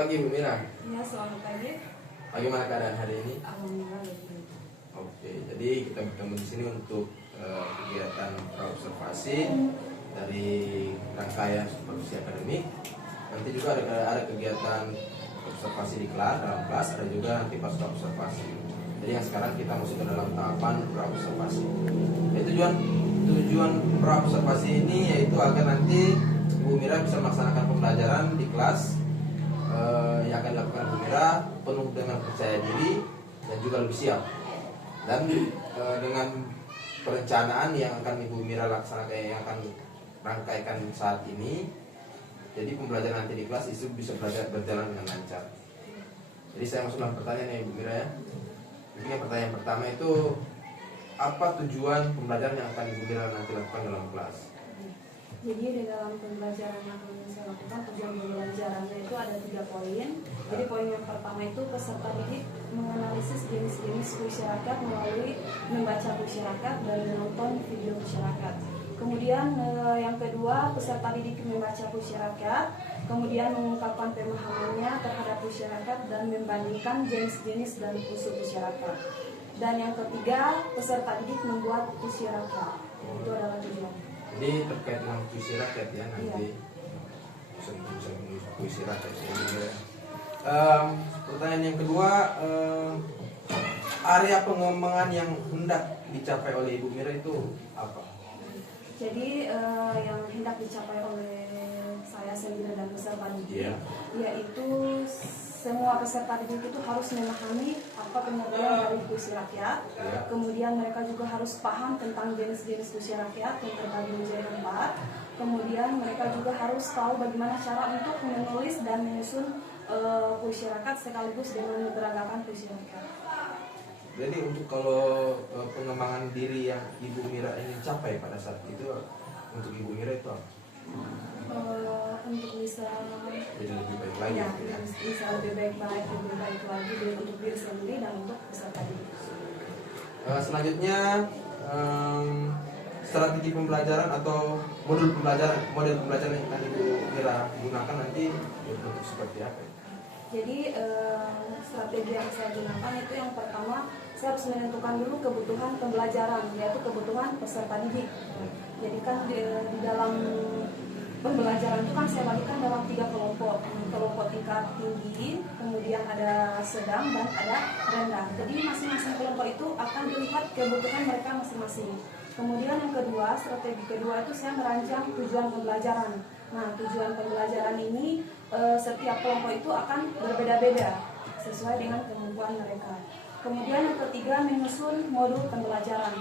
Pagi Bu Mira. Ya, selamat pagi. Bagaimana keadaan hari ini? Alhamdulillah baik. Oke, jadi kita bertemu di sini untuk kegiatan praobservasi dari rangkaian supervisi akademik. Nanti juga ada kegiatan observasi di kelas, dalam kelas, ada juga nanti pasca observasi. Jadi yang sekarang kita masuk ke dalam tahapan praobservasi. Tujuan praobservasi ini yaitu agar nanti Bu Mira bisa melaksanakan pembelajaran di kelas yang akan dilakukan Bu Mira penuh dengan percaya diri dan juga lebih siap. Dan dengan perencanaan yang akan Ibu Mira laksanakan, yang akan rangkaikan saat ini, jadi pembelajaran nanti di kelas itu bisa berjalan dengan lancar. Jadi saya masuk dalam pertanyaan ya Ibu Mira ya. Mungkin pertanyaan pertama itu, apa tujuan pembelajaran yang akan Ibu Mira nanti lakukan dalam kelas? Jadi di dalam pembelajaran yang akan saya lakukan, tujuan pembelajarannya itu ada 3 poin. Jadi poin yang pertama itu peserta didik menganalisis jenis-jenis puisi rakyat melalui membaca puisi rakyat dan menonton video puisi rakyat. Kemudian yang kedua, peserta didik membaca puisi rakyat, kemudian mengungkapkan pemahamannya terhadap puisi rakyat dan membandingkan jenis-jenis dan usul puisi rakyat. Dan yang ketiga, peserta didik membuat puisi rakyat. Itu adalah tujuan. Jadi terkait dengan puisi rakyat ya nanti bisa menulis puisi rakyat ya. Pertanyaan yang kedua, area pengembangan yang hendak dicapai oleh Ibu Mira itu apa? Jadi yang hendak dicapai oleh saya sendiri dan peserta didik, yaitu semua peserta didik itu harus memahami apa pengertian dari puisi rakyat. Kemudian mereka juga harus paham tentang jenis-jenis puisi rakyat yang terbagi menjadi 4. Kemudian mereka juga harus tahu bagaimana cara untuk menulis dan menyusun puisi rakyat sekaligus dengan menerangkan puisi rakyat. Jadi untuk kalau pengembangan diri yang Ibu Mira ingin capai pada saat itu, untuk Ibu Mira itu apa? Untuk bisa jadi lebih baik lagi ya, bisa lebih baik lagi untuk diri sendiri dan untuk peserta didik. Selanjutnya strategi pembelajaran atau model pembelajaran yang akan Ibu Mira gunakan nanti bentuk seperti apa? Jadi strategi yang saya gunakan itu yang pertama, saya harus menentukan dulu kebutuhan pembelajaran, yaitu kebutuhan peserta didik. Jadi kan di dalam pembelajaran itu kan saya bagikan dalam 3 kelompok. Kelompok tingkat tinggi, kemudian ada sedang dan ada rendah. Jadi masing-masing kelompok itu akan dilihat kebutuhan mereka masing-masing. Kemudian yang kedua, strategi kedua itu saya merancang tujuan pembelajaran. Nah, tujuan pembelajaran ini setiap kelompok itu akan berbeda-beda sesuai dengan kemampuan mereka. Kemudian yang ketiga, menyusun modul pembelajaran.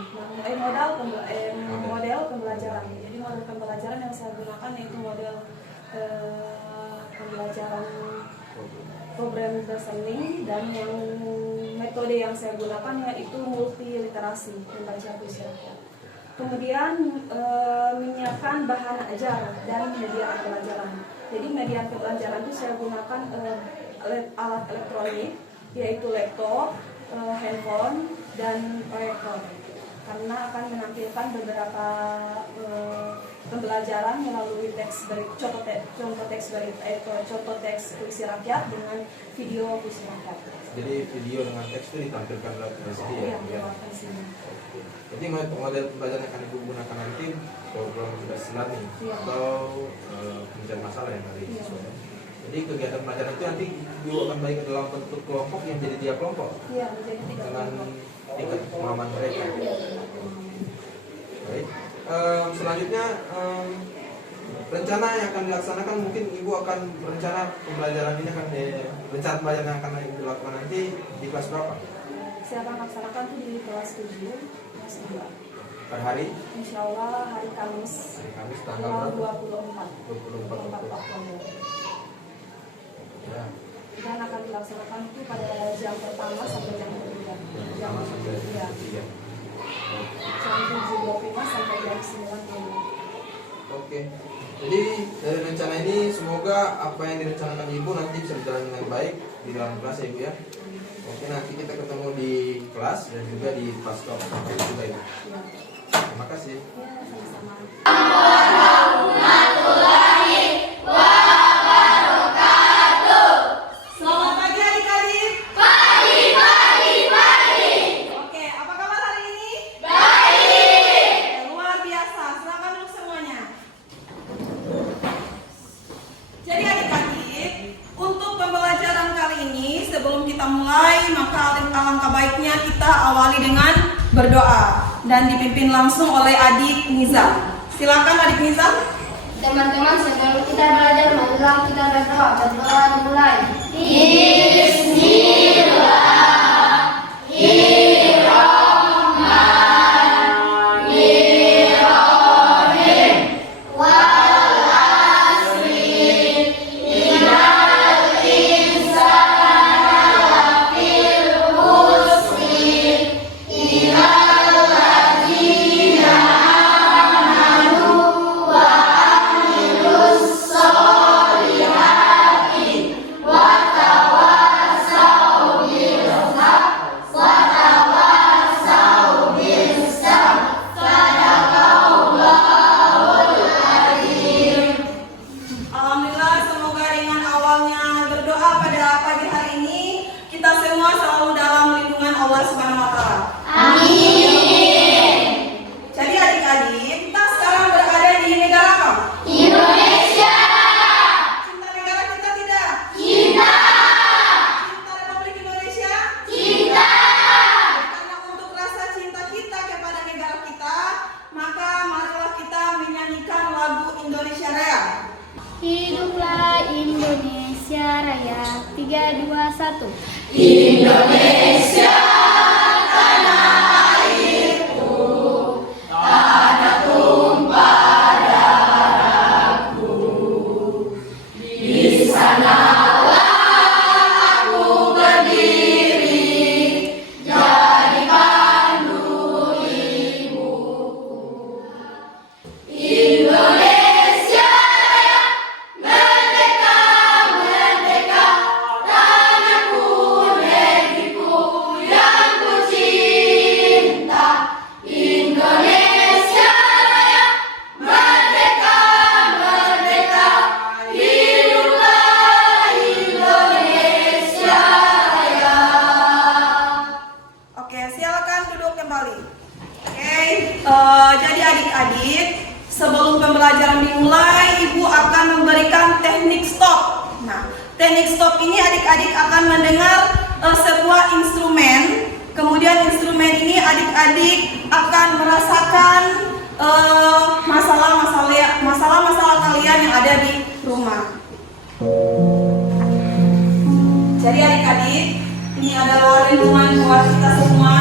Model pembelajaran. Jadi model pembelajaran yang saya gunakan yaitu model pembelajaran problem listening, dan yang metode yang saya gunakan yaitu multi literasi, membaca puisi rakyat. Kemudian menyiapkan bahan ajar dan media pembelajaran. Jadi media pembelajaran itu saya gunakan alat elektronik, yaitu laptop, handphone, dan proyektor, karena akan menampilkan beberapa pembelajaran melalui contoh teks puisi rakyat dengan video puisi rakyat. Jadi video dengan teks itu ditampilkan lewat VCD ya? Iya, Jadi model pembelajaran yang akan Ibu gunakan nanti program cerdas learning atau pencarian masalah yang dari siswa. Jadi kegiatan pembelajaran itu nanti Ibu akan bagi ke dalam bentuk kelompok yang jadi 3 kelompok. Iya, menjadi 3 dengan kelompok. tingkat pemahaman mereka. Baik. Selanjutnya rencana yang akan dilaksanakan, mungkin Ibu akan rencana pembelajaran ini akan rencana pembelajaran yang akan Ibu lakukan nanti di kelas berapa? Saya akan laksanakan itu di kelas 7, kelas 2. Per hari? Insya Allah hari Kamis. Hari Kamis tanggal berapa? 24 Oktober. Ya. Dan akan dilaksanakan itu pada jam pertama sampai jam kedua. Jam sampai jam 3. Jam 7.25 sampai jam 9. Oke. Jadi dari rencana ini semoga apa yang direncanakan Ibu nanti bisa berjalan dengan baik di dalam kelas ya Ibu ya. Oke, nanti kita ketemu di kelas dan juga di pasca observasi juga Ibu. Terima kasih. Ya, sama-sama. sebelum kita mulai, maka alangkah baiknya kita awali dengan berdoa dan dipimpin langsung oleh Adik Nizam. Silakan Adik Nizam. Teman-teman, sebelum kita belajar, marilah kita berdoa. Berdoa dimulai. Alhamdulillah, semoga dengan awalnya berdoa pada pagi hari ini, kita semua selalu dalam lindungan Allah Subhanahu wa Ta'ala. Jadi adik-adik, kita sekarang berada di negara apa? Indonesia. Cinta negara kita tidak? Cinta. Cinta Republik Indonesia? Cinta. Karena untuk rasa cinta kita kepada negara kita, maka marilah kita menyanyikan lagu Indonesia Raya. Hiduplah Indonesia Raya. 3, 2, 1. Indonesia Oke, silakan duduk kembali. Oke, jadi adik-adik, sebelum pembelajaran dimulai, Ibu akan memberikan teknik stop. Nah, teknik stop ini adik-adik akan mendengar sebuah instrumen. Kemudian instrumen ini adik-adik akan merasakan masalah-masalah kalian yang ada di rumah. Jadi adik-adik, ini adalah renungan buat kita semua.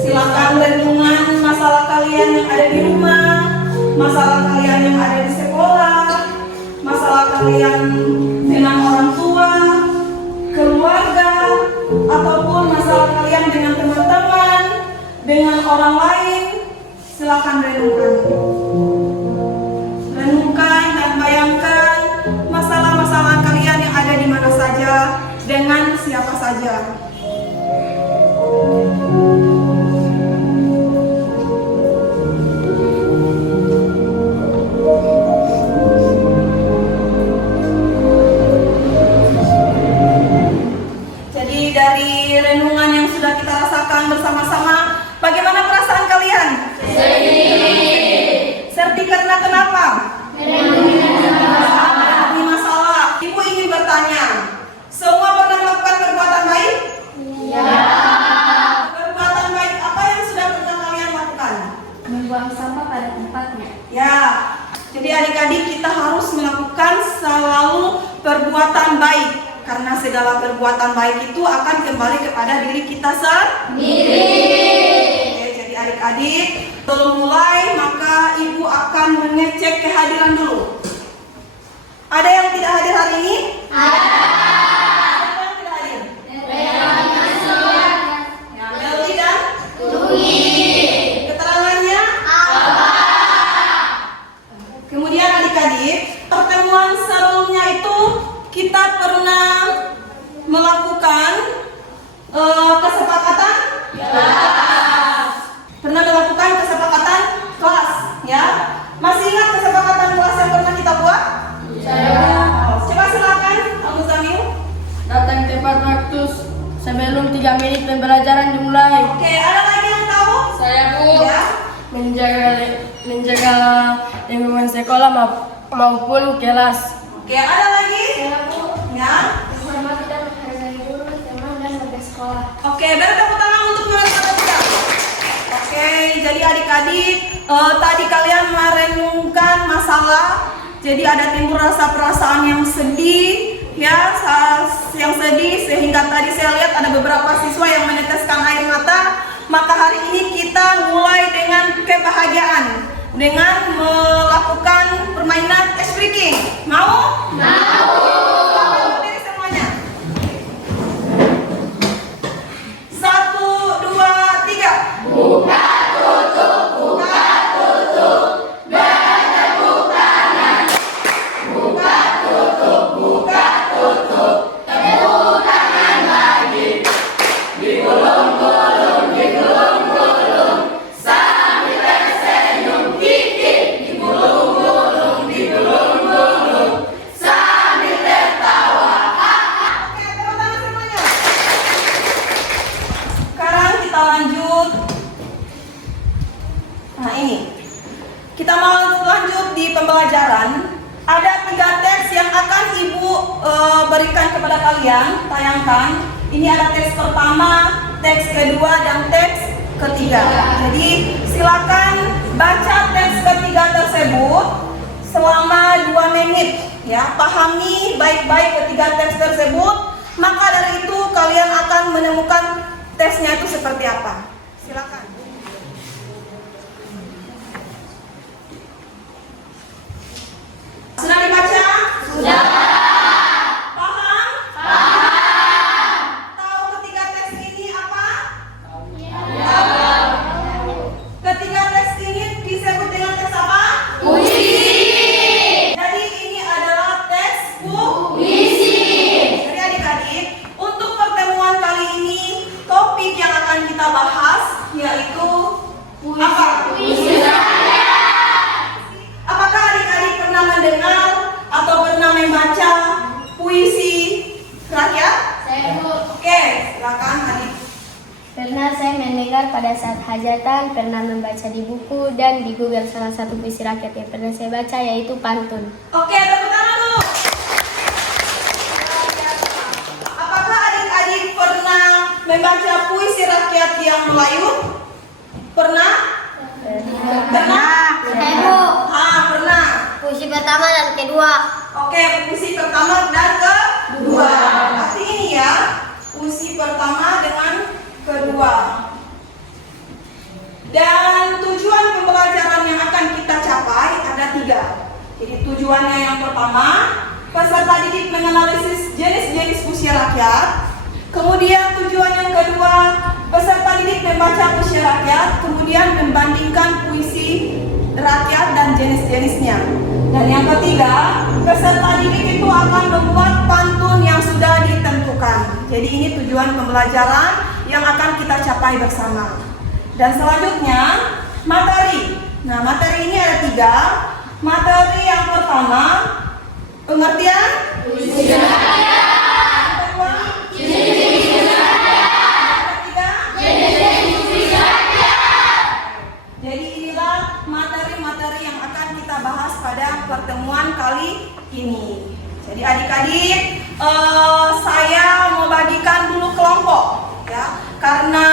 Silakan renungan masalah kalian yang ada di rumah, masalah kalian yang ada di sekolah, masalah kalian dengan orang tua, keluarga, ataupun masalah kalian dengan teman-teman, dengan orang lain. Silakan renungkan. Renungkan dan bayangkan masalah-masalah kalian yang ada di mana saja, dengan siapa saja. Jadi dari renungan yang sudah kita rasakan bersama-sama, bagaimana perasaan kalian? Sedih karena kenapa? Ini masalah. Ibu ingin bertanya, semua pernah melakukan perbuatan baik? Ya. Perbuatan baik apa yang sudah pernah kalian lakukan? Membuang sampah pada tempatnya. Ya, jadi adik-adik kita harus melakukan selalu perbuatan baik, karena segala perbuatan baik itu akan kembali kepada diri kita sendiri. Oke, jadi adik-adik, sebelum mulai maka Ibu akan mengecek kehadiran dulu. Ada yang tidak hadir hari ini? Ada. Siapa yang tidak hadir? Ya, Melty dan Tui. Keterangannya? Kemudian adik-adik, pertemuan sebelumnya itu kita pernah melakukan kesepakatan? Pernah melakukan kesepakatan kelas, ya? Masih ingat kesepakatan kelas yang pernah kita buat? Coba silakan, Abu Zamil. Datang tepat waktu sebelum 3 menit pembelajaran dimulai. Oke, ada lagi yang tahu? Saya Bu, Ya. menjaga lingkungan sekolah maupun kelas. Oke, ada lagi? Saya Bu, Ya. menghormati dan menghargai guru, Oke, beri tepuk tangan untuk teman-teman kita. Oke, jadi adik-adik, tadi kalian merenungkan masalah. Jadi ada timbul rasa perasaan yang sedih, ya, yang sedih sehingga tadi saya lihat ada beberapa siswa yang meneteskan air mata. Maka hari ini kita mulai dengan kebahagiaan dengan melakukan permainan ice breaking. Mau? Mau. Berdiri semuanya. 1, 2, 3. Buka, tutup, buka, tutup. Bertepuk tangan. Buka, tutup, buka, tutup. Tepuk tangan lagi. Digulung-gulung, digulung-gulung. Sambil tersenyum kiki. Digulung-gulung, digulung-gulung. Sambil tertawa. Oke, tepuk tangan semuanya. Sekarang kita lanjut. Nah ini, kita mau lanjut di pembelajaran. Ada 3 teks yang akan Ibu berikan kepada kalian, tayangkan. Ini ada teks pertama, teks kedua, dan teks ketiga. Jadi silakan baca teks ketiga tersebut selama 2 menit. Ya, pahami baik-baik ketiga teks tersebut. Maka dari itu kalian akan menemukan teksnya itu seperti apa. Silakan. Sudah dibaca? Sudah. Paham? Tahu ketiga teks ini apa? Ketiga teks ini disebut dengan teks apa? Puisi. Jadi ini adalah teks Puisi. Jadi adik-adik, untuk pertemuan kali ini topik yang akan kita bahas yaitu apa? Puisi. Apakah adik-adik pernah mendengar atau pernah membaca puisi rakyat? Saya Oke, silakan adik. Pernah saya mendengar pada saat hajatan, pernah membaca di buku dan di Google salah satu puisi rakyat yang pernah saya baca yaitu pantun. Oke, tepuk tangan dulu. Apakah adik-adik pernah membaca puisi rakyat yang Melayu? Pernah? Pernah? Pernah. Puisi pertama dan kedua. Oke, puisi pertama dan kedua. Arti ini ya, puisi pertama dengan kedua. Dan tujuan pembelajaran yang akan kita capai ada 3. Jadi tujuannya yang pertama, peserta didik menganalisis jenis-jenis puisi rakyat. Kemudian tujuan yang kedua, peserta didik membaca puisi rakyat, kemudian membandingkan puisi rakyat dan jenis-jenisnya. Dan yang ketiga, peserta didik itu akan membuat pantun yang sudah ditentukan. Jadi ini tujuan pembelajaran yang akan kita capai bersama. Dan selanjutnya, materi. Nah, materi ini ada 3. Materi yang pertama, pengertian puisi rakyat. Jadi inilah materi-materi yang akan kita bahas pada pertemuan kali ini. Jadi adik-adik, saya mau bagikan dulu kelompok, ya. Karena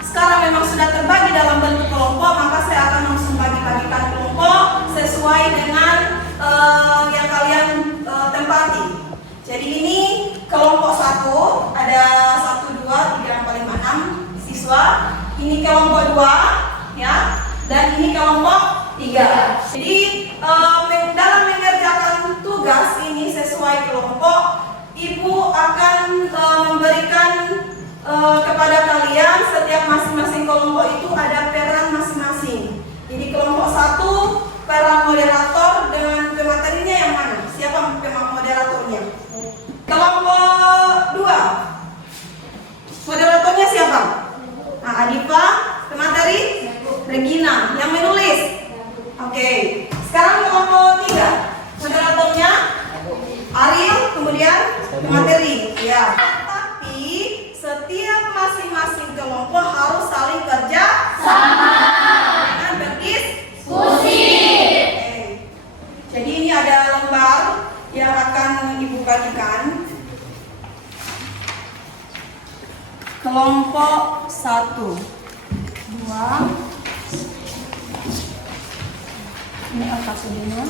sekarang memang sudah terbagi dalam bentuk kelompok, maka saya akan langsung bagi-bagikan kelompok sesuai dengan yang kalian tempati. Jadi ini kelompok 1, ada 1, 2, 3, 4, 5, 6 siswa. Ini kelompok 2, ya, dan ini kelompok 3. Jadi dalam mengerjakan tugas ini sesuai kelompok, Ibu akan memberikan kepada kalian setiap masing-masing kelompok itu ada peran masing-masing. Jadi kelompok 1 peran moderator dan pematerinya yang mana? Siapa moderatornya? Kelompok 2 moderatornya siapa? Nah, Adifa, pemateri Regina yang menulis. Oke. Sekarang kelompok 3 moderatornya Ariel, kemudian pemateri. Ya. Tapi setiap masing-masing kelompok harus saling kerja sama dengan berdiskusi. Oke. Jadi ini ada lembar yang akan Ibu bagikan. kelompok 1. 2. Ini alfabetnya.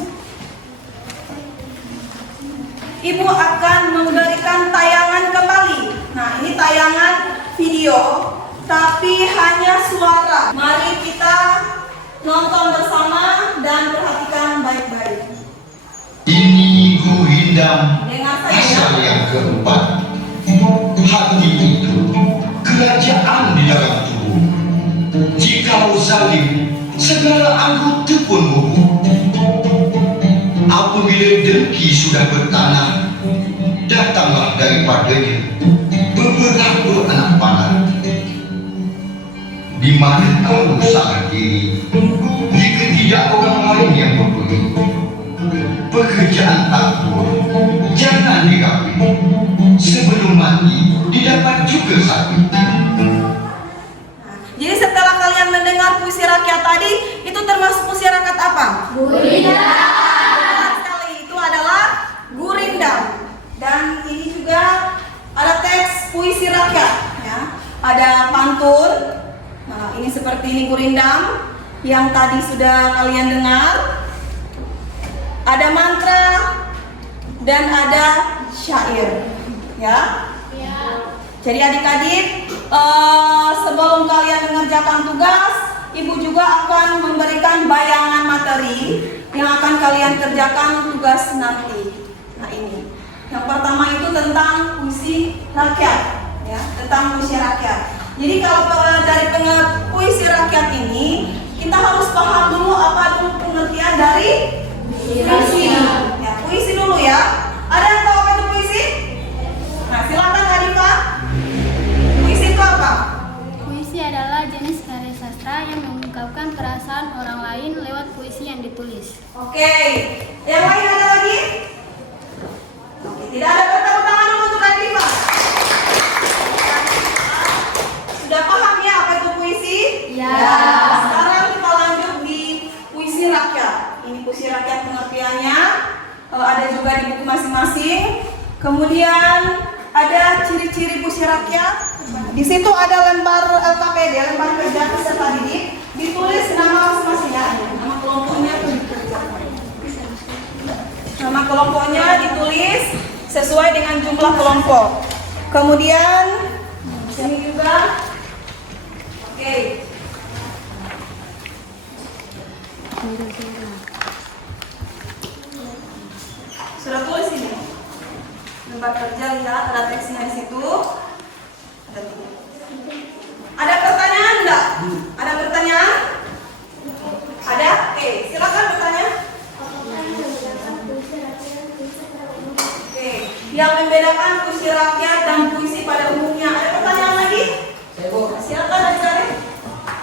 Ibu akan memberikan tayangan kembali. Nah, ini tayangan video, tapi hanya suara. Mari kita nonton bersama dan perhatikan baik-baik. Ini Guhindam Dengar saya. pasal yang keempat. Hati itu kerajaan di dalam tubuh. Jikalau zalim, segala anggota pun gugur. Apabila dengki sudah bertanam, datanglah daripadanya beberapa anak panah. Di mana kamu sangat diri, jika tidak orang lain yang berburu. Pekerjaan takut jangan dirapi, sebelum mati didapat juga sakit. Jadi setelah kalian mendengar puisi rakyat tadi, itu termasuk puisi rakyat apa? Benar sekali, itu adalah Gurindam. Dan ini juga ada teks puisi rakyat, ya. Ada pantun. Nah, ini seperti ini Gurindam yang tadi sudah kalian dengar. Ada mantra dan ada syair, ya. Jadi adik-adik, sebelum kalian mengerjakan tugas, ibu juga akan memberikan bayangan materi yang akan kalian kerjakan tugas nanti. Nah, ini yang pertama itu tentang puisi rakyat, ya, tentang puisi rakyat. Jadi kalau dari puisi rakyat ini, kita harus paham dulu apa dulu pengertian dari puisi. Ya, puisi dulu ya. Ada yang tahu apa itu puisi? Nah, silakan Arifah. Puisi itu apa? Puisi adalah jenis karya sastra yang mengungkapkan perasaan orang lain lewat puisi yang ditulis. Oke. Yang lain ada lagi? Oke, tidak ada, bertepuk tangan dulu untuk Arifah. Sudah paham ya apa itu puisi? Ya. Sekarang kita lanjut di puisi rakyat. Ini puisi rakyat pengertiannya. Ada juga di buku masing-masing. Kemudian ada ciri-ciri puisi rakyat. Di situ ada lembar LKPD, lembar kerja peserta didik. Ditulis nama masing-masing ya. Nama kelompoknya itu dikerjakan. Nama kelompoknya ditulis sesuai dengan jumlah kelompok. Kemudian sini juga. Oke. Sudah tulis ini. Lembar kerja, lihat ada teksnya di situ. Ada pertanyaan enggak? Ada pertanyaan? Ada? Oke, silakan bertanya. Oke, yang membedakan puisi rakyat dan puisi pada umumnya. Ada pertanyaan lagi? Silakan adik-adik.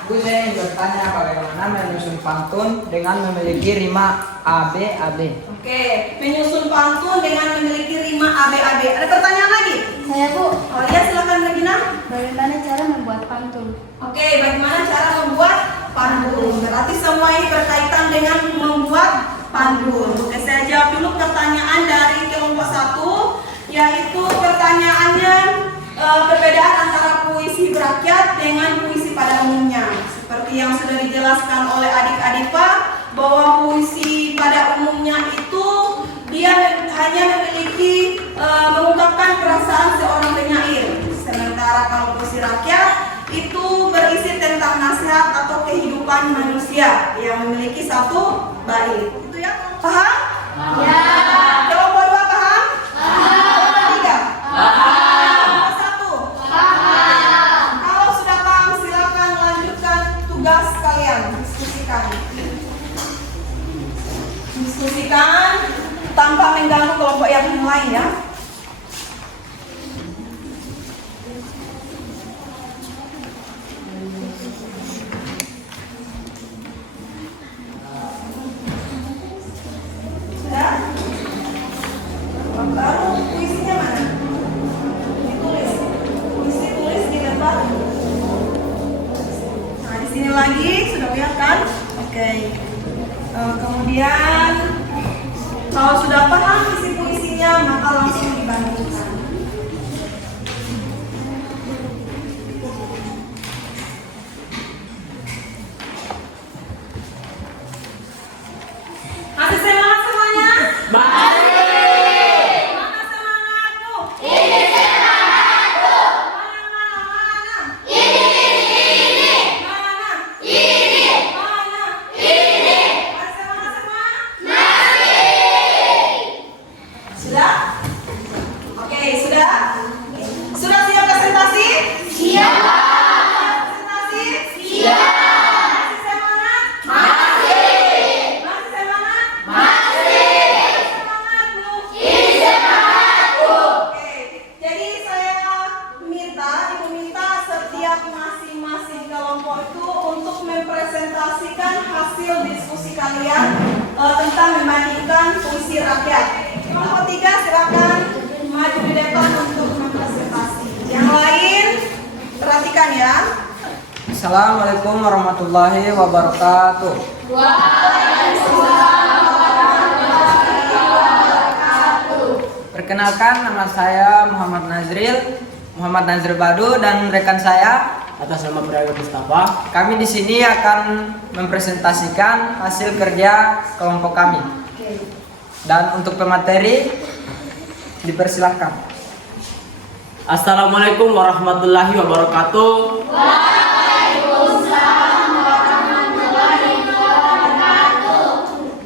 Bu, saya ingin bertanya bagaimana menyusun pantun dengan memiliki rima AB. Oke, menyusun pantun dengan memiliki rima AB. Ada pertanyaan lagi? Saya Bu, Oh iya, silakan Regina. bagaimana cara membuat pantun? Oke, bagaimana cara membuat pantun? Berarti semua ini berkaitan dengan membuat pantun. Oke, saya jawab dulu pertanyaan dari kelompok 1, yaitu pertanyaannya perbedaan antara puisi berakyat dengan puisi pada umumnya. Seperti yang sudah dijelaskan oleh adik-adik Pak, bahwa puisi pada umumnya itu dia hanya memiliki mengungkapkan perasaan seorang penyair. Sementara kalau puisi rakyat itu berisi tentang nasihat atau kehidupan manusia yang memiliki satu bait. Itu ya, paham? Ya. Kelompok 2 paham? Kelompok 3? Kelompok 1? Kalau sudah paham, silakan lanjutkan tugas kalian. Diskusikan tanpa mengganggu kelompok yang lain ya. Sudah? Baru puisinya mana? Ditulis. Puisi tulis di lembar. Nah, di sini lagi sudah lihat kan? Oke. Kemudian kalau sudah paham isi puisinya, maka langsung dibandingkan. hasil diskusi kalian tentang membandingkan puisi rakyat. Kelompok 3 silakan maju di depan untuk mempresentasi. Yang lain perhatikan ya. Assalamualaikum warahmatullahi wabarakatuh. Perkenalkan, nama saya Muhammad Nazril Badu dan rekan saya atas nama Prayoga Mustafa. Kami di sini akan mempresentasikan hasil kerja kelompok kami. Dan untuk pemateri dipersilakan. Assalamualaikum warahmatullahi wabarakatuh.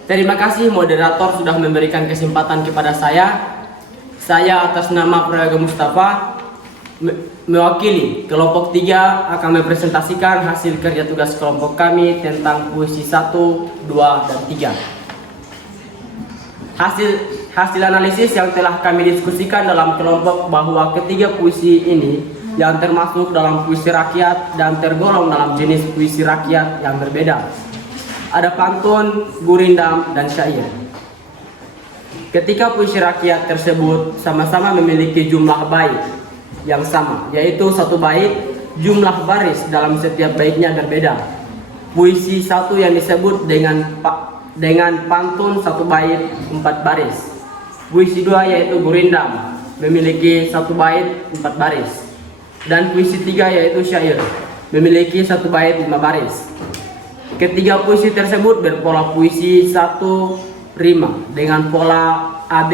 Terima kasih moderator sudah memberikan kesempatan kepada saya. Saya atas nama Prayoga Mustafa mewakili kelompok 3 akan mempresentasikan hasil kerja tugas kelompok kami tentang puisi 1, 2, dan 3. Hasil analisis yang telah kami diskusikan dalam kelompok bahwa ketiga puisi ini yang termasuk dalam puisi rakyat dan tergolong dalam jenis puisi rakyat yang berbeda. Ada pantun, gurindam, dan syair. Ketika puisi rakyat tersebut sama-sama memiliki jumlah bait yang sama, yaitu 1 bait, jumlah baris dalam setiap baitnya berbeda. Puisi 1 yang disebut dengan pantun 1 bait 4 baris. Puisi 2 yaitu gurindam memiliki 1 bait 4 baris. Dan puisi 3 yaitu syair memiliki 1 bait 5 baris. Ketiga puisi tersebut berpola puisi 1 rima dengan pola AB,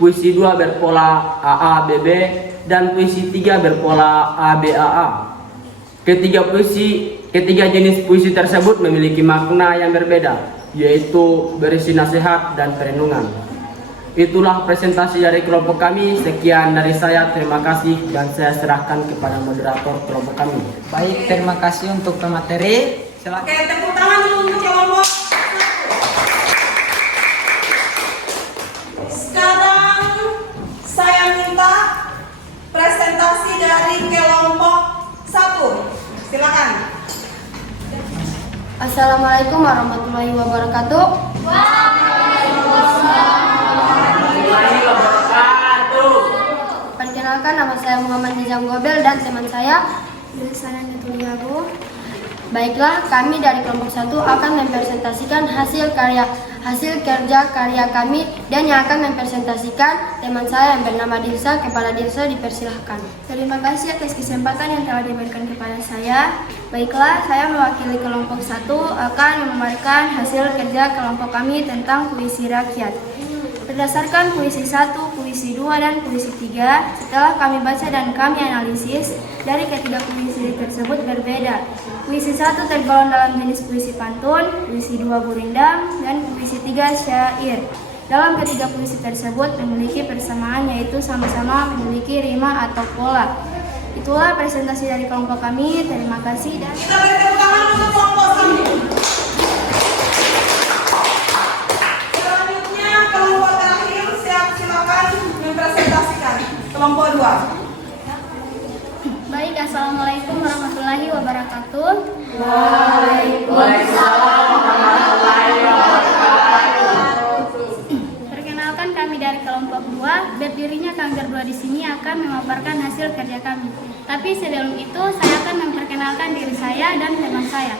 puisi 2 berpola AA, BB, dan puisi 3 berpola AB, AA. Ketiga jenis puisi tersebut memiliki makna yang berbeda, yaitu berisi nasihat dan perenungan. Itulah presentasi dari kelompok kami. Sekian dari saya, terima kasih, dan saya serahkan kepada moderator kelompok kami. Baik, terima kasih untuk pemateri. Silakan. Oke, tepuk tangan dulu untuk kelompok 1. Sekarang saya minta presentasi dari kelompok 1. Silakan. Assalamualaikum warahmatullahi wabarakatuh. Perkenalkan, nama saya Muhammad Nizam Gobel dan teman saya Bersana Netuliago. Baiklah, kami dari kelompok 1 akan mempresentasikan hasil kerja karya kami, dan yang akan mempresentasikan teman saya yang bernama Dirsa. Kepada Dirsa dipersilahkan. Terima kasih atas kesempatan yang telah diberikan kepada saya. Baiklah, saya mewakili kelompok 1 akan memamerkan hasil kerja kelompok kami tentang puisi rakyat. Berdasarkan puisi 1, puisi 2, dan puisi 3, setelah kami baca dan kami analisis, dari ketiga puisi tersebut berbeda. Puisi 1 tergolong dalam jenis puisi pantun, puisi 2 gurindam, dan puisi 3 syair. Dalam ketiga puisi tersebut memiliki persamaan, yaitu sama-sama memiliki rima atau pola. Itulah presentasi dari kelompok kami. Terima kasih dan Kita beri tepuk tangan untuk kelompok 1. Selanjutnya kelompok terakhir, silakan mempresentasikan kelompok 2. baik. Assalamualaikum warahmatullahi wabarakatuh. Waalaikumsalam warahmatullahi wabarakatuh. Perkenalkan, kami dari kelompok 2, berdirinya Kangger 2 di sini akan memaparkan hasil kerja kami. Tapi sebelum itu, saya akan memperkenalkan diri saya dan teman saya.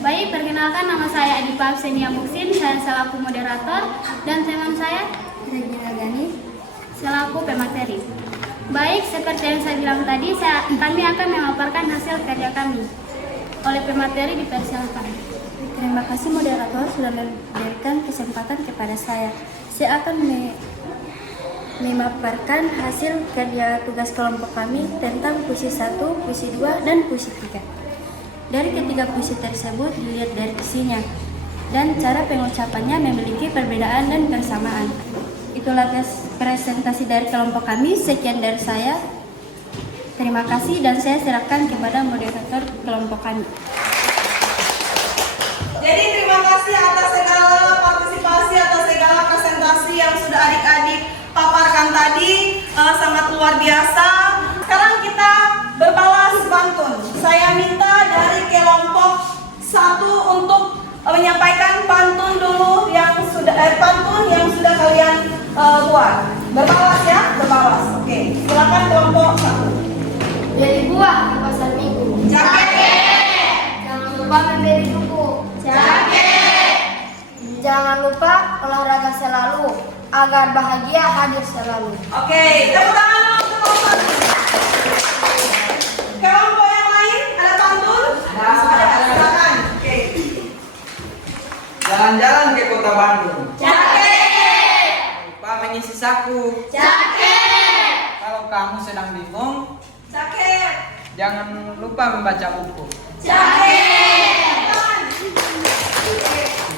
Baik, perkenalkan, nama saya Adipa Absenia Muksin, saya selaku moderator, dan teman saya Regina Gani selaku pemateri. Baik, seperti yang saya bilang tadi, kami akan memaparkan hasil kerja kami. Oleh pemateri dipersilakan. Terima kasih moderator sudah memberikan kesempatan kepada saya. Saya akan memaparkan hasil kerja tugas kelompok kami tentang puisi 1, puisi 2, dan puisi 3. Dari ketiga puisi tersebut dilihat dari isinya dan cara pengucapannya memiliki perbedaan dan persamaan. Itulah presentasi dari kelompok kami. Sekian dari saya. Terima kasih dan saya serahkan kepada moderator kelompok kami. Jadi terima kasih atas segala partisipasi, atas segala presentasi yang sudah adik-adik paparkan tadi, sangat luar biasa. Sekarang kita berbalas pantun. Saya minta dari kelompok 1 untuk bait pantun yang sudah kalian buat. Berbalas ya, berbalas. Oke, silakan kelompok 1. Beli buah di pasar minggu. Jangan lupa membeli buku. Jangan lupa olahraga selalu agar bahagia hadir selalu. Oke, tepuk tangan dulu untuk kelompok 1. Kelompok yang lain ada pantun? Ada, silakan. Oke. Jalan-jalan ke kota Bandung. Cakep. Lupa mengisi saku. Cakep. Kalau kamu sedang bingung, Cakep. jangan lupa membaca buku. Cakep.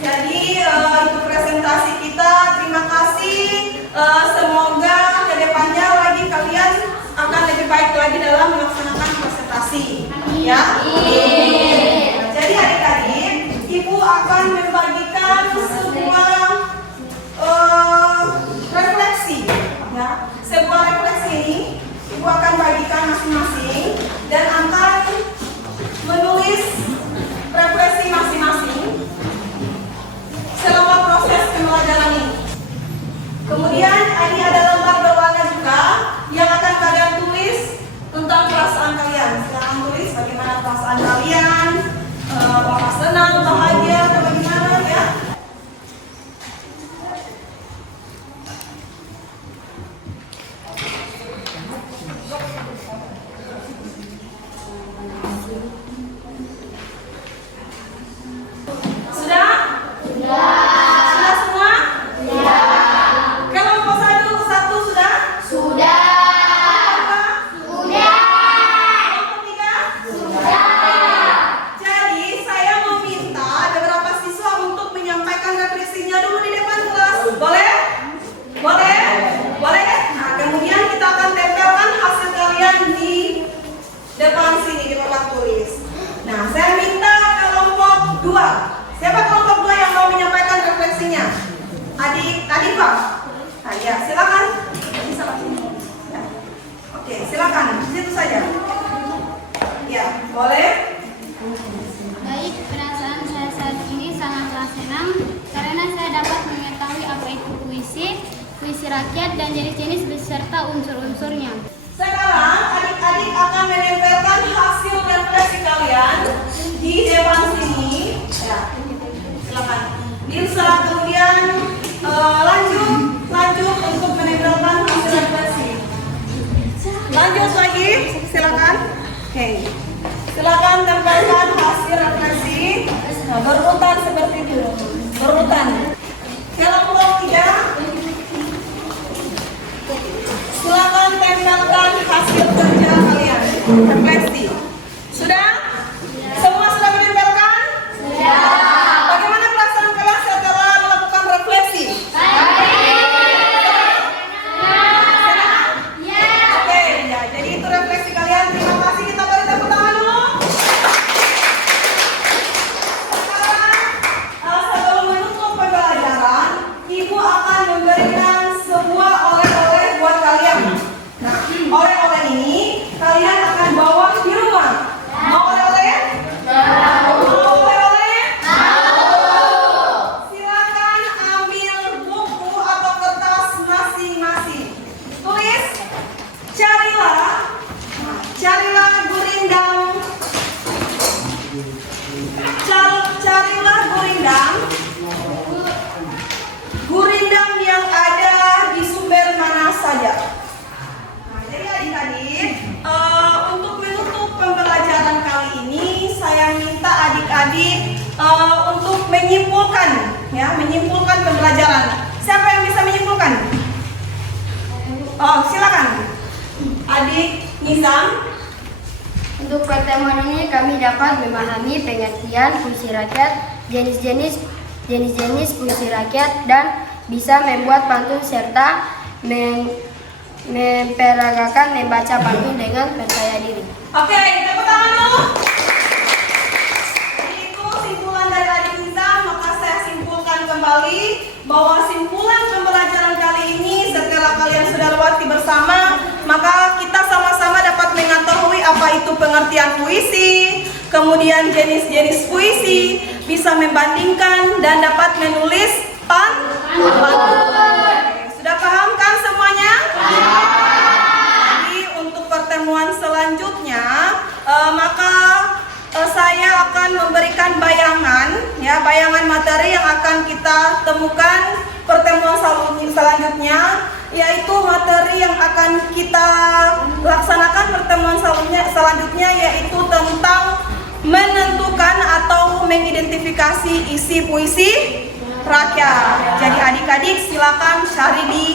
Jadi itu presentasi kita. Terima kasih. Semoga kedepannya lagi kalian akan lebih baik lagi dalam melaksanakan presentasi. Ya. Jadi adik-adik, Ibu akan membagikan sebuah refleksi. Ya. Sebuah refleksi ini Ibu akan bagikan masing-masing dan akan menulis refleksi masing-masing selama proses pembelajaran ini. Kemudian ini ada lembar berwarna juga yang akan kalian tulis tentang perasaan kalian. Silakan tulis bagaimana perasaan kalian, apakah senang, bahagia, atau bagaimana ya. Sudah? Sudah semua? Kelompok 1 sudah? Kelompok 3? Jadi saya meminta beberapa siswa untuk menyampaikan refleksinya dulu di depan kelas. Boleh? Boleh? Boleh? Nah, kemudian kita akan tempelkan hasil kalian di depan sini di papan tulis. Nah, saya minta kelompok 2. Siapa kelompok 2 yang mau menyampaikan refleksinya? Adik Pak. Nah, ya, silakan. Bisa Pak sini. Ya. Oke, silakan. Situ saja. Ya, boleh. Baik, perasaan saya saat ini sangatlah senang karena saya dapat mengetahui apa itu puisi rakyat dan jenis-jenis beserta unsur-unsurnya. Sekarang adik-adik akan menempelkan hasil refleksi kalian di depan sini. Ya, silakan. Nilsa kemudian lanjut untuk menempelkan hasil refleksi. Lanjut lagi, silakan. Oke, silakan tempelkan hasil refleksi. Nah, berurutan seperti itu, berurutan. Kelompok 3. Silakan tempelkan hasil kerja kalian. Refleksi. Sudah? Semua sudah menempelkan? Bagaimana perasaan kalian setelah melakukan refleksi? Oke, ya. Jadi itu refleksi kalian. Terima kasih. Kita beri tepuk tangan dulu. Sekarang sebelum menutup pembelajaran, Ibu akan memberikan sebuah oleh-oleh buat kalian. Nah, oleh-oleh ini kalian akan bawa di rumah. Mau oleh-oleh? Mau oleh-oleh? Silakan ambil buku atau kertas masing-masing. Tulis, carilah gurindam. Carilah gurindam yang ada di sumber mana saja. Nah, jadi adik-adik, untuk menutup pembelajaran kali ini, saya minta adik-adik untuk menyimpulkan pembelajaran. Siapa yang bisa menyimpulkan? Oh, silakan. Adik Nizam. Untuk pertemuan ini kami dapat memahami pengertian puisi rakyat, jenis-jenis puisi rakyat, dan bisa membuat pantun serta memperagakan membaca pantun dengan percaya diri. Oke, tepuk tangan dulu. Jadi itu simpulan dari adik Nizam, maka saya simpulkan kembali bahwa simpulan pembelajaran kali ini setelah kalian sudah lewati bersama, maka kita sama-sama dapat mengetahui apa itu pengertian puisi, kemudian jenis-jenis puisi, bisa membandingkan dan dapat menulis pantun. Sudah paham kan semuanya? Jadi untuk pertemuan selanjutnya maka saya akan memberikan bayangan materi yang akan kita temukan pertemuan selanjutnya, yaitu materi yang akan kita laksanakan pertemuan selanjutnya yaitu tentang menentukan atau mengidentifikasi isi puisi rakyat. Jadi adik-adik silakan cari di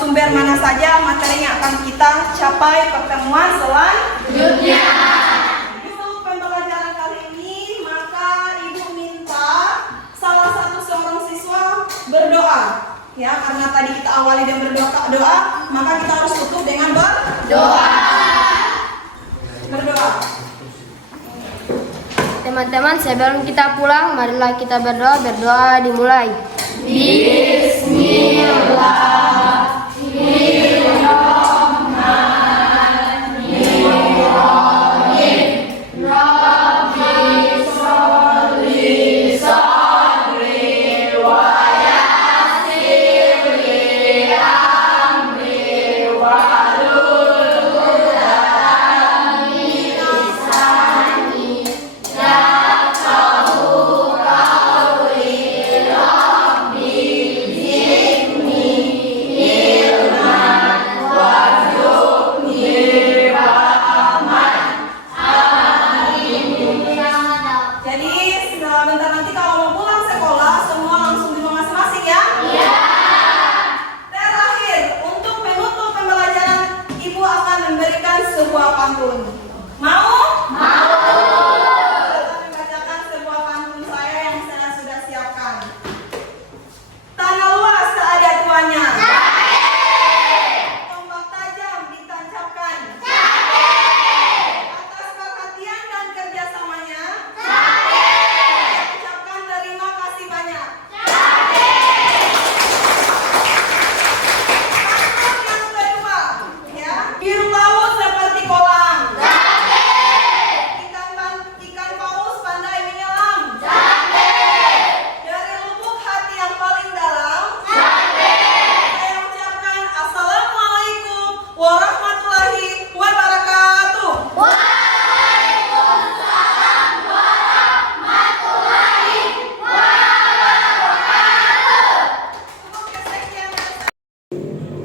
sumber mana saja materi yang akan kita capai pertemuan selanjutnya. Untuk pembelajaran kali ini maka ibu minta salah satu seorang siswa berdoa. Ya, karena tadi kita awali dengan berdoa, maka kita harus tutup dengan berdoa. Berdoa. Teman-teman, sebelum kita pulang, marilah kita berdoa. Berdoa dimulai. Jadi sebentar nanti kalau mau pulang sekolah semua langsung di rumah masing-masing ya. Iya. Terakhir untuk menutup pembelajaran ibu akan memberikan sebuah pantun. Mau? Mau. Saya membacakan sebuah pantun saya yang saya sudah siapkan. Tanah luas seada tuanya. Tombak tajam ditancapkan. Atas perhatian dan kerjasamanya. Ucapkan terima kasih banyak. Pantun yang kedua, ya. Biru laut seperti kolam. Ikan paus pandai menyelam. Dari lubuk hati yang paling dalam. Saya ucapkan assalamualaikum warahmatullahi wabarakatuh.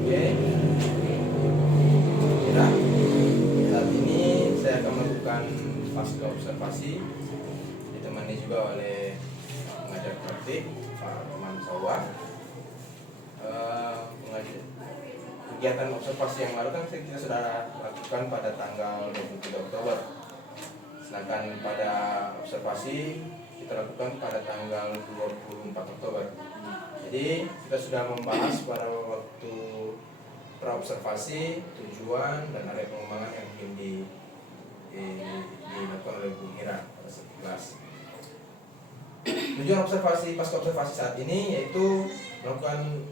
Oke. Kira saat ini saya akan melakukan pasca observasi ditemani juga oleh pengajar praktik Pak Roman Sawah. Kegiatan observasi yang lalu kan kita sudah lakukan pada tanggal 23 Oktober. Sedangkan pada observasi kita lakukan pada tanggal 24 Oktober. Jadi kita sudah membahas pada waktu praobservasi tujuan dan area pengembangan yang ingin dilakukan oleh Bu Mira pada satu kelas. Tujuan observasi pasca observasi saat ini yaitu melakukan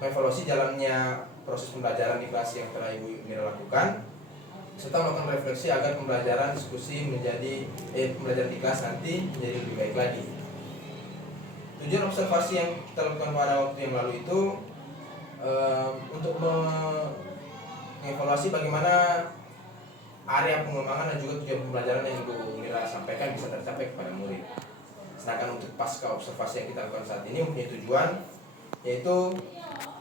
evaluasi jalannya proses pembelajaran di kelas yang telah Ibu Mira lakukan, serta melakukan refleksi agar pembelajaran diskusi menjadi pembelajaran di kelas nanti menjadi lebih baik lagi. Tujuan observasi yang kita lakukan pada waktu yang lalu itu untuk mengevaluasi bagaimana area pengembangan dan juga tujuan pembelajaran yang Ibu Mira sampaikan bisa tercapai kepada murid. Sedangkan untuk pasca observasi yang kita lakukan saat ini mempunyai tujuan yaitu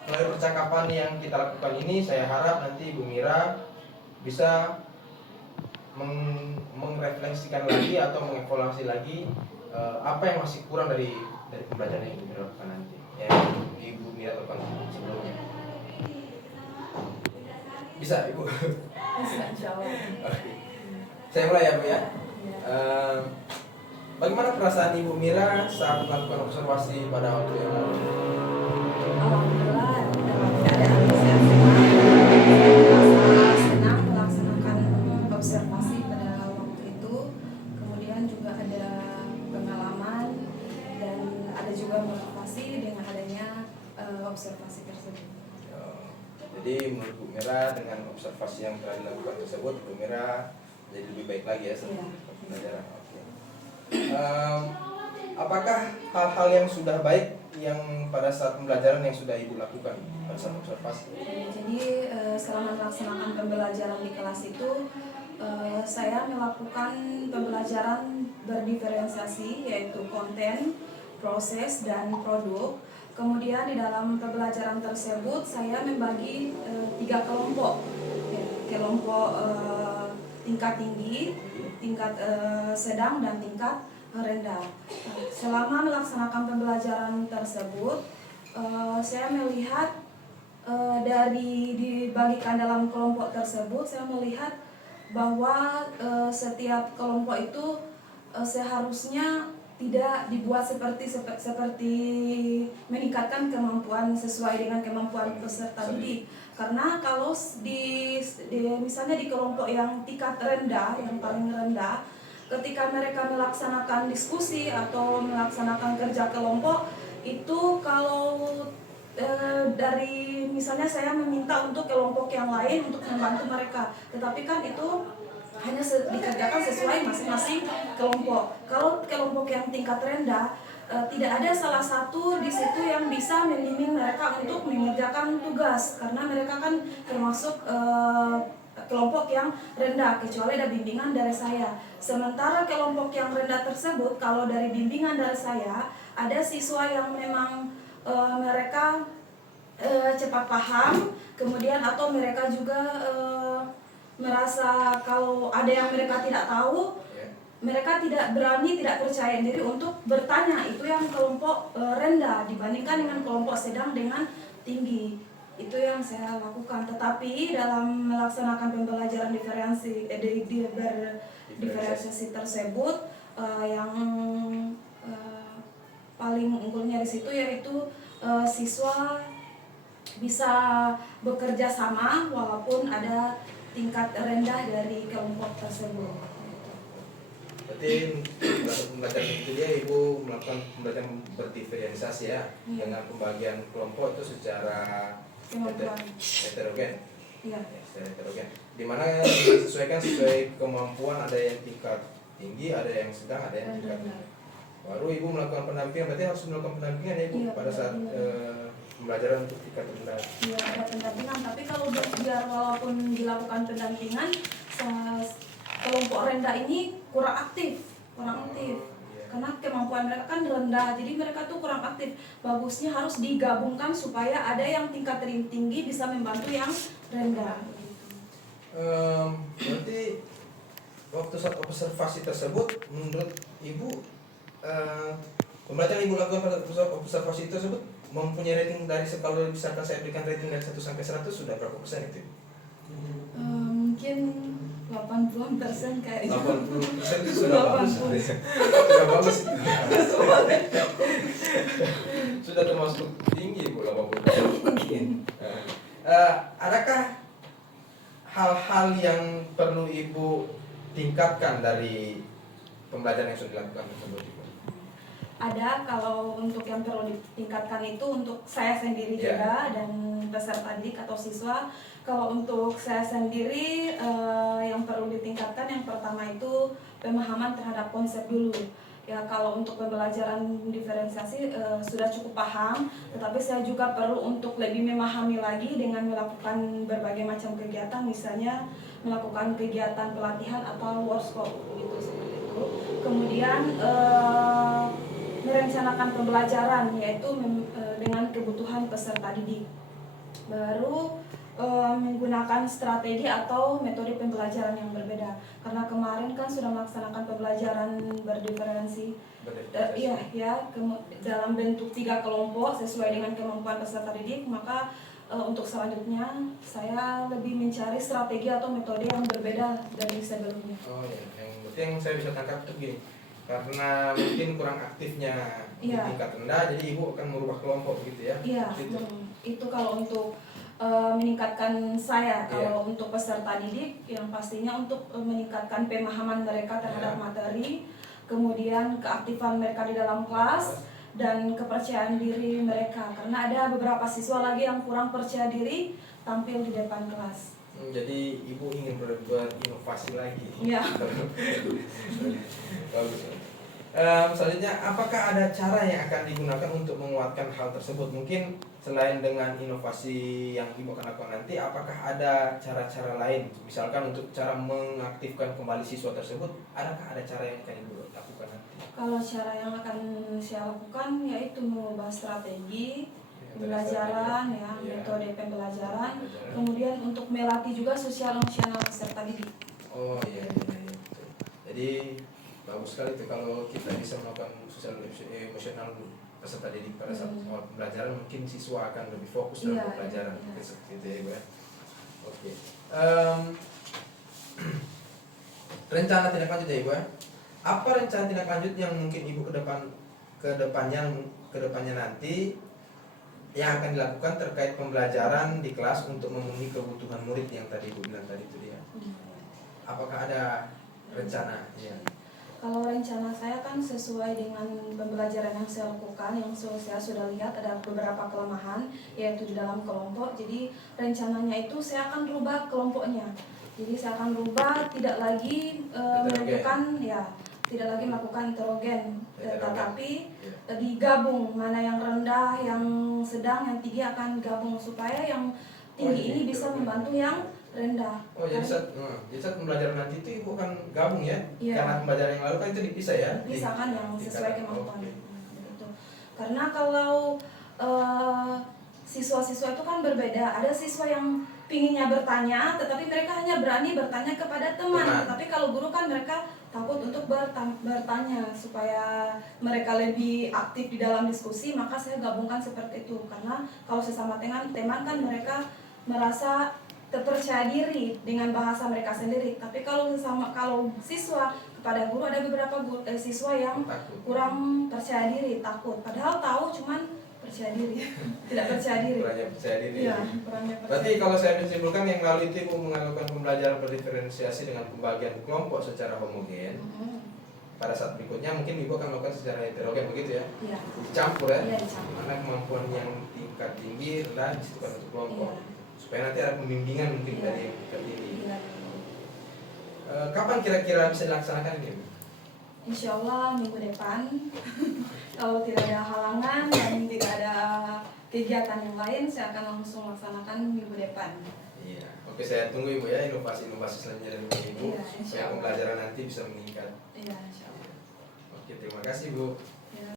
melalui percakapan yang kita lakukan ini, saya harap nanti Ibu Mira bisa merefleksikan lagi atau mengevaluasi lagi apa yang masih kurang dari pembelajaran yang Ibu Mira lakukan nanti, ya Ibu Mira lakukan sebelumnya. Bisa Ibu? Bisa, insyaallah. Oke. Saya mulai ya Bu ya. Bagaimana perasaan Ibu Mira saat melakukan observasi pada waktu yang lalu? Alhamdulillah dalam keadaan sehat merasa senang melaksanakan observasi pada waktu itu. Kemudian juga ada pengalaman dan ada juga motivasi dengan adanya observasi tersebut. Jadi menurut Bu Mira dengan observasi yang telah dilakukan tersebut, Bu Mira jadi lebih baik lagi ya setelah pembelajaran. apakah hal-hal yang sudah baik yang pada saat pembelajaran yang sudah Ibu lakukan pada saat observasi? Jadi selama melaksanakan pembelajaran di kelas itu saya melakukan pembelajaran berdiferensiasi, yaitu konten, proses, dan produk. Kemudian di dalam pembelajaran tersebut saya membagi 3 kelompok, kelompok tingkat tinggi, tingkat sedang, dan tingkat rendah. Selama melaksanakan pembelajaran tersebut, saya melihat dari dibagikan dalam kelompok tersebut, saya melihat bahwa setiap kelompok itu seharusnya tidak dibuat seperti meningkatkan kemampuan sesuai dengan kemampuan peserta didik. Karena kalau misalnya di kelompok yang tingkat rendah, yang paling rendah, ketika mereka melaksanakan diskusi atau melaksanakan kerja kelompok, itu kalau dari misalnya saya meminta untuk kelompok yang lain untuk membantu mereka, tetapi kan itu hanya dikerjakan sesuai masing-masing kelompok. Kalau kelompok yang tingkat rendah, tidak ada salah satu di situ yang bisa membimbing mereka untuk mengerjakan tugas, karena mereka kan termasuk kelompok yang rendah, kecuali ada bimbingan dari saya. Sementara kelompok yang rendah tersebut, kalau dari bimbingan dari saya, ada siswa yang memang mereka cepat paham, kemudian atau mereka juga merasa kalau ada yang mereka tidak tahu, mereka tidak berani, tidak percaya diri untuk bertanya. Itu yang kelompok rendah dibandingkan dengan kelompok sedang dengan tinggi. Itu yang saya lakukan. Tetapi dalam melaksanakan pembelajaran diferensiasi tersebut, yang paling unggulnya di situ yaitu siswa bisa bekerja sama walaupun ada tingkat rendah dari kelompok tersebut. Berarti pembelajaran itu dia Ibu melakukan pembelajaran berdiferensiasi ya, dengan pembagian kelompok itu secara heterogen. Iya. Secara heterogen. Dimana disesuaikan sesuai kemampuan, ada yang tingkat tinggi, ada yang sedang, ada yang tingkat rendah. Baru Ibu melakukan pendampingan, berarti harus melakukan pendampingan ya Ibu pada saat pembelajaran untuk tingkat rendah. Iya, ada pendampingan, tapi kalau biar walaupun dilakukan pendampingan, kelompok rendah ini kurang aktif. Karena kemampuan mereka kan rendah, jadi mereka tuh kurang aktif. Bagusnya harus digabungkan supaya ada yang tingkat tinggi bisa membantu yang rendah. Berarti waktu saat observasi tersebut, menurut Ibu pembelajaran Ibu lakukan pada observasi tersebut mempunyai rating dari, kalau misalkan saya berikan rating dari 1 sampai 100, sudah berapa persen itu? Mungkin 80% kayaknya. 80% itu sudah bagus. Sudah bagus itu. Sudah termasuk tinggi Bu, 80%. Mungkin. Adakah hal-hal yang perlu Ibu tingkatkan dari pembelajaran yang sudah dilakukan tersebut Ibu? Ada, kalau untuk yang perlu ditingkatkan itu untuk saya sendiri juga dan peserta didik atau siswa. Kalau untuk saya sendiri yang perlu ditingkatkan, yang pertama itu pemahaman terhadap konsep dulu. Ya, kalau untuk pembelajaran diferensiasi sudah cukup paham, tetapi saya juga perlu untuk lebih memahami lagi dengan melakukan berbagai macam kegiatan, misalnya melakukan kegiatan pelatihan atau workshop gitu, seperti itu. Kemudian merencanakan pembelajaran, yaitu dengan kebutuhan peserta didik. Baru menggunakan strategi atau metode pembelajaran yang berbeda. Karena kemarin kan sudah melaksanakan pembelajaran berdiferensi, dalam bentuk 3 kelompok sesuai dengan kemampuan peserta didik. Maka untuk selanjutnya saya lebih mencari strategi atau metode yang berbeda dari sebelumnya. Oh ya, yang saya bisa tangkap itu gini, karena mungkin kurang aktifnya di tingkat rendah, jadi Ibu akan merubah kelompok begitu ya? Iya, itu kalau untuk meningkatkan saya. Kalau untuk peserta didik, yang pastinya untuk meningkatkan pemahaman mereka terhadap materi, kemudian keaktifan mereka di dalam kelas, dan kepercayaan diri mereka. Karena ada beberapa siswa lagi yang kurang percaya diri tampil di depan kelas. Jadi Ibu ingin berinovasi lagi. Iya. Bagus. Selanjutnya, apakah ada cara yang akan digunakan untuk menguatkan hal tersebut? Mungkin selain dengan inovasi yang Ibu akan lakukan nanti, apakah ada cara-cara lain? Misalkan untuk cara mengaktifkan kembali siswa tersebut, adakah ada cara yang akan Ibu lakukan nanti? Kalau cara yang akan saya lakukan yaitu mengubah strategi pembelajaran, ya, metode pembelajaran, kemudian untuk melatih juga sosial emosional peserta didik. Oh iya, betul. Jadi bagus sekali tuh kalau kita bisa melakukan sosial emosional peserta didik pada saat awal pembelajaran, mungkin siswa akan lebih fokus dalam pembelajaran. Seperti itu ya, Ibu ya. Oke. Rencana tindak lanjut ya, Ibu ya. Apa rencana tindak lanjut yang mungkin Ibu kedepannya nanti yang akan dilakukan terkait pembelajaran di kelas untuk memenuhi kebutuhan murid yang tadi Ibu bilang tadi itu dia? Apakah ada rencana? Ya. Kalau rencana saya kan sesuai dengan pembelajaran yang saya lakukan, yang saya sudah lihat ada beberapa kelemahan, yaitu di dalam kelompok. Jadi rencananya itu saya akan rubah kelompoknya. Jadi saya akan rubah, tidak lagi menentukan, ya, tidak lagi melakukan heterogen, tetapi digabung, mana yang rendah, yang sedang, yang tinggi akan gabung supaya yang tinggi ini bisa membantu yang rendah. Oh, jadi saat pembelajaran nanti itu Ibu akan gabung ya? Iya. Karena pembelajaran yang lalu kan itu dipisah ya? Dipisah kan yang sesuai kemampuan. Okay. Gitu. Karena kalau siswa-siswa itu kan berbeda. Ada siswa yang pinginnya bertanya, tetapi mereka hanya berani bertanya kepada teman. Tetapi kalau guru kan mereka takut untuk bertanya supaya mereka lebih aktif di dalam diskusi. Maka saya gabungkan seperti itu. Karena kalau sesama teman kan mereka merasa terpercaya diri dengan bahasa mereka sendiri. Tapi kalau siswa kepada guru, ada beberapa siswa yang kurang percaya diri, takut. Padahal tahu, cuman percaya diri, tidak percaya diri. Kurangnya percaya diri. Iya, kurangnya percaya. Berarti kalau saya menyimpulkan yang lalu itu Ibu melakukan pembelajaran berdiferensiasi dengan pembagian kelompok secara homogen. Pada saat berikutnya mungkin Ibu akan melakukan secara heterogen, begitu ya? Iya. Dicampur ya? Iya, dicampur. Karena kemampuan yang tingkat tinggi rendah disitukan untuk kelompok. Iya. Supaya nanti ada pembimbingan mungkin Iya. dari yang tingkat tinggi. Iya. Kapan kira-kira bisa dilaksanakan ini, Bu? Insya Allah minggu depan. Kalau tidak ada halangan dan tidak ada kegiatan yang lain, saya akan langsung laksanakan minggu depan. Iya. Oke, saya tunggu Ibu ya inovasi-inovasi selanjutnya dari Ibu. Iya, insya Supaya Allah. pembelajaran nanti bisa meningkat. Iya, insya Allah. Oke, terima kasih Bu.